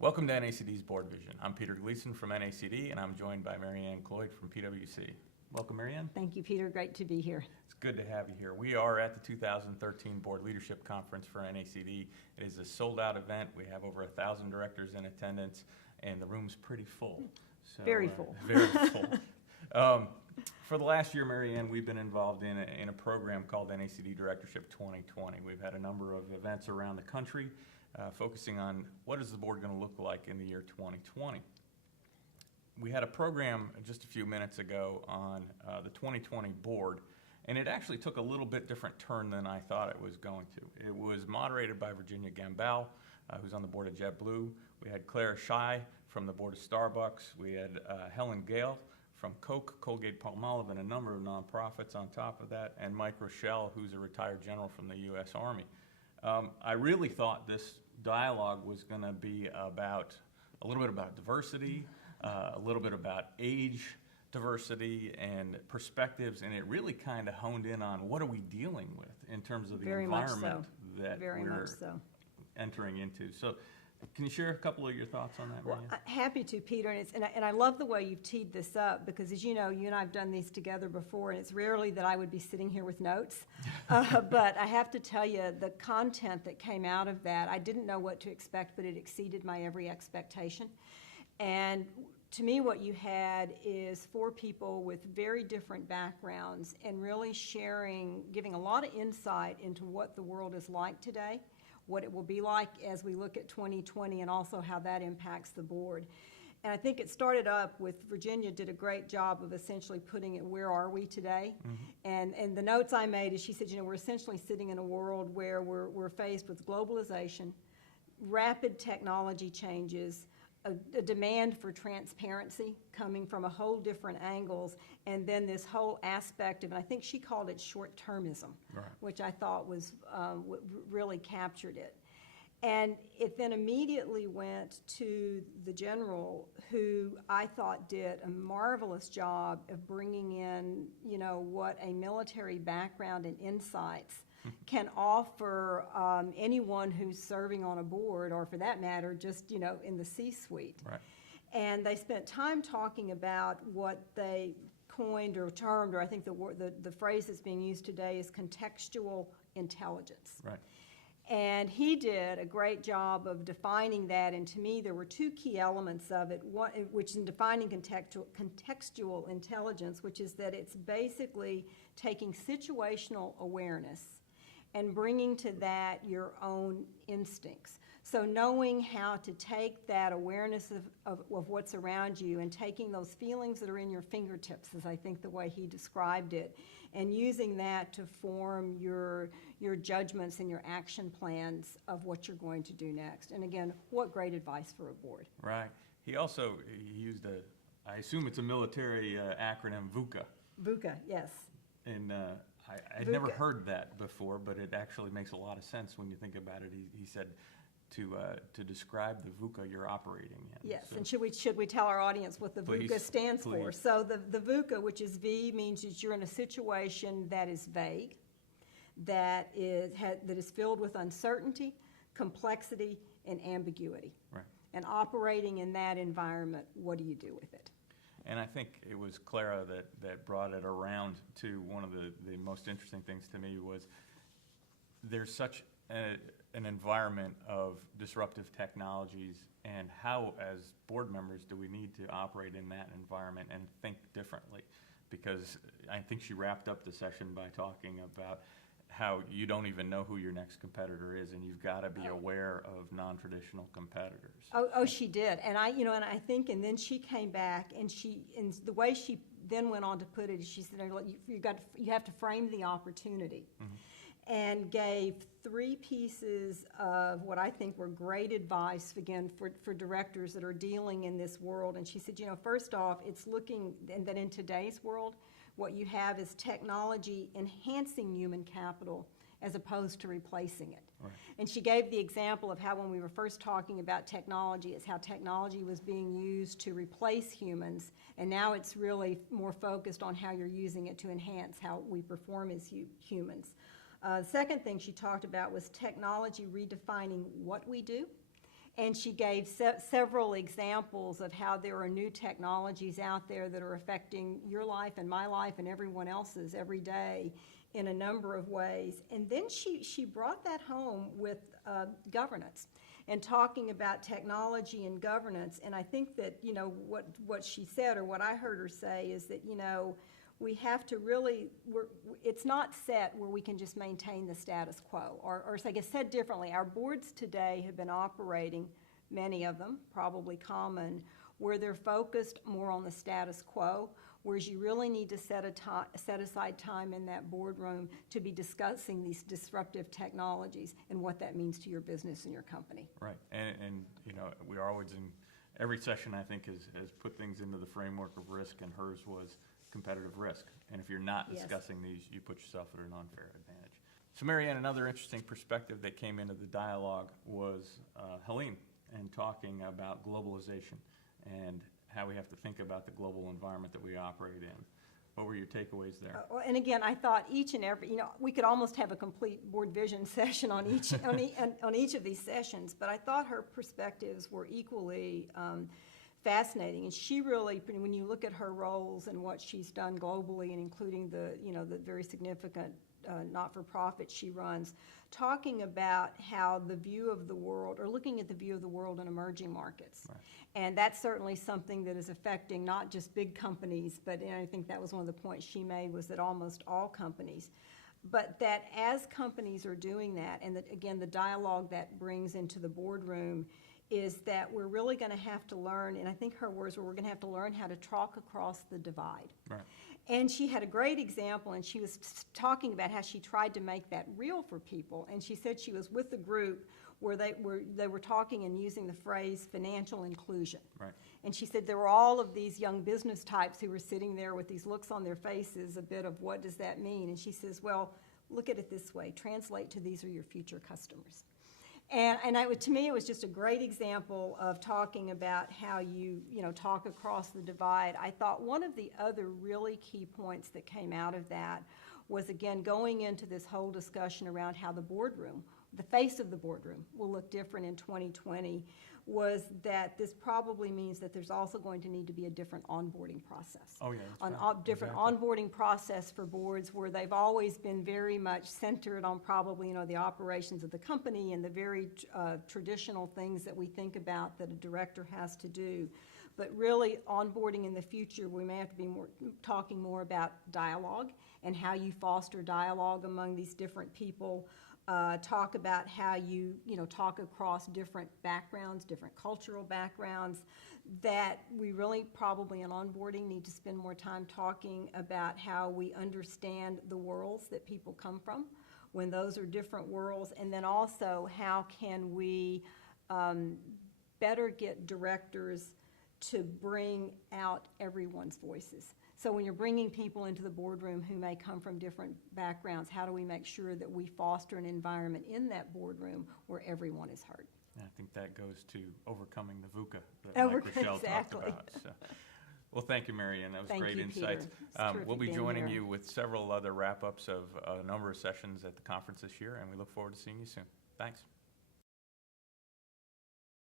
Welcome to NACD's BoardVision. I'm Peter Gleason from NACD, and I'm joined by Mary Ann Cloyd from PwC. Welcome, Mary Ann. Thank you, Peter. Great to be here. It's good to have you here. We are at the 2013 Board Leadership Conference for NACD. It is a sold-out event. We have over 1,000 directors in attendance, and the room's pretty full. So, very full. Very full. For the last year, Mary Ann, we've been involved in a program called NACD Directorship 2020. We've had a number of events around the country focusing on what is the board going to look like in the year 2020. We had a program just a few minutes ago on the 2020 board, and it actually took a little bit different turn than I thought it was going to. It was moderated by Virginia Gambale, who's on the board of JetBlue. We had Clara Shai from the board of Starbucks. We had Helen Gale from Coke, Colgate-Palmolive, and a number of nonprofits on top of that, and Mike Rochelle, who's a retired general from the U.S. Army. I really thought this dialogue was going to be about a little bit about diversity, a little bit about age diversity and perspectives, and it really kind of honed in on what are we dealing with in terms of the environment that we're entering into. So can you share a couple of your thoughts on that, Mary Ann? Well, happy to, Peter, and I love the way you've teed this up because, as you know, you and I have done these together before, and it's rarely that I would be sitting here with notes. But I have to tell you, the content that came out of that, I didn't know what to expect, but it exceeded my every expectation. And to me, what you had is 4 people with very different backgrounds and really sharing, giving a lot of insight into what the world is like today, what it will be like as we look at 2020, and also how that impacts the board. And I think it started up with Virginia did a great job of essentially putting it, where are we today? Mm-hmm. And the notes I made is she said, you know, we're essentially sitting in a world where we're faced with globalization, rapid technology changes, a demand for transparency coming from a whole different angles, and then this whole aspect of, and I think she called it short-termism, right, which I thought was really captured it. And it then immediately went to the general, who I thought did a marvelous job of bringing in, you know, what a military background and insights can offer anyone who's serving on a board, or for that matter, just, you know, in the C-suite. Right. And they spent time talking about what they coined or termed, or I think the phrase that's being used today is contextual intelligence. Right. And he did a great job of defining that, and to me there were 2 key elements of it, one, which in defining contextual intelligence, which is that it's basically taking situational awareness and bringing to that your own instincts. So knowing how to take that awareness of what's around you and taking those feelings that are in your fingertips, is I think the way he described it, and using that to form your judgments and your action plans of what you're going to do next. And again, what great advice for a board. Right. He also used I assume it's a military acronym, VUCA. VUCA, yes. And I'd never heard that before, but it actually makes a lot of sense when you think about it. He said to describe the VUCA you're operating in. Yes, so, and should we tell our audience what the VUCA stands for? So the VUCA, which is V, means that you're in a situation that is vague, that is filled with uncertainty, complexity, and ambiguity. Right. And operating in that environment, what do you do with it? And I think it was Clara that brought it around to one of the most interesting things to me was there's such an environment of disruptive technologies, and how as board members do we need to operate in that environment and think differently? Because I think she wrapped up the session by talking about how you don't even know who your next competitor is, and you've got to be aware of non-traditional competitors. Oh, she did, and I think, and then she came back, and the way she then went on to put it is, she said, you have to frame the opportunity, mm-hmm, and gave 3 pieces of what I think were great advice, again, for directors that are dealing in this world. And she said, you know, first off, it's looking, and that in today's world, what you have is technology enhancing human capital as opposed to replacing it. Right. And she gave the example of how when we were first talking about technology, it's how technology was being used to replace humans, and now it's really more focused on how you're using it to enhance how we perform as humans. The second thing she talked about was technology redefining what we do And she gave several examples of how there are new technologies out there that are affecting your life and my life and everyone else's every day in a number of ways. And then she brought that home with governance and talking about technology and governance. And I think that, you know, what she said, or what I heard her say, is that, you know, we have to really, it's not set where we can just maintain the status quo. Or I guess said differently, our boards today have been operating, many of them, probably common, where they're focused more on the status quo, whereas you really need to set aside time in that boardroom to be discussing these disruptive technologies and what that means to your business and your company. Right, and you know, we are always in, every session I think has put things into the framework of risk, and hers was competitive risk. And if you're not discussing these, you put yourself at an unfair advantage. So Mary Ann, another interesting perspective that came into the dialogue was Helene, and talking about globalization and how we have to think about the global environment that we operate in. What were your takeaways there? And again, I thought each and every, you know, we could almost have a complete BoardVision session on each on each of these sessions, but I thought her perspectives were equally fascinating. And she really, when you look at her roles and what she's done globally, and including the, you know, the very significant not-for-profit she runs, talking about how the view of the world, or looking at the view of the world in emerging markets. Right. And that's certainly something that is affecting not just big companies, but and I think that was one of the points she made, was that almost all companies. But that as companies are doing that, and that, again, the dialogue that brings into the boardroom, is that we're really going to have to learn, and I think her words were, we're going to have to learn how to talk across the divide. Right. And she had a great example, and she was talking about how she tried to make that real for people. And she said she was with a group where they were talking and using the phrase financial inclusion. Right. And she said there were all of these young business types who were sitting there with these looks on their faces, a bit of what does that mean? And she says, well, look at it this way. Translate to these are your future customers. And to me, it was just a great example of talking about how you know, talk across the divide. I thought one of the other really key points that came out of that was, again, going into this whole discussion around how the boardroom, the face of the boardroom, will look different in 2020, was that this probably means that there's also going to need to be a different onboarding process. Oh, yeah. Different onboarding process for boards, where they've always been very much centered on probably, you know, the operations of the company and the very traditional things that we think about that a director has to do. But really, onboarding in the future, we may have to be talking more about dialogue and how you foster dialogue among these different people. Talk about how you know, talk across different backgrounds, different cultural backgrounds, that we really probably in onboarding need to spend more time talking about how we understand the worlds that people come from, when those are different worlds, and then also how can we better get directors to bring out everyone's voices. So when you're bringing people into the boardroom who may come from different backgrounds, how do we make sure that we foster an environment in that boardroom where everyone is heard? I think that goes to overcoming the VUCA that Mike Rochelle talked about. So. Well, thank you, Mary Ann. That was great insights. We'll be joining you with several other wrap-ups of a number of sessions at the conference this year, and we look forward to seeing you soon. Thanks.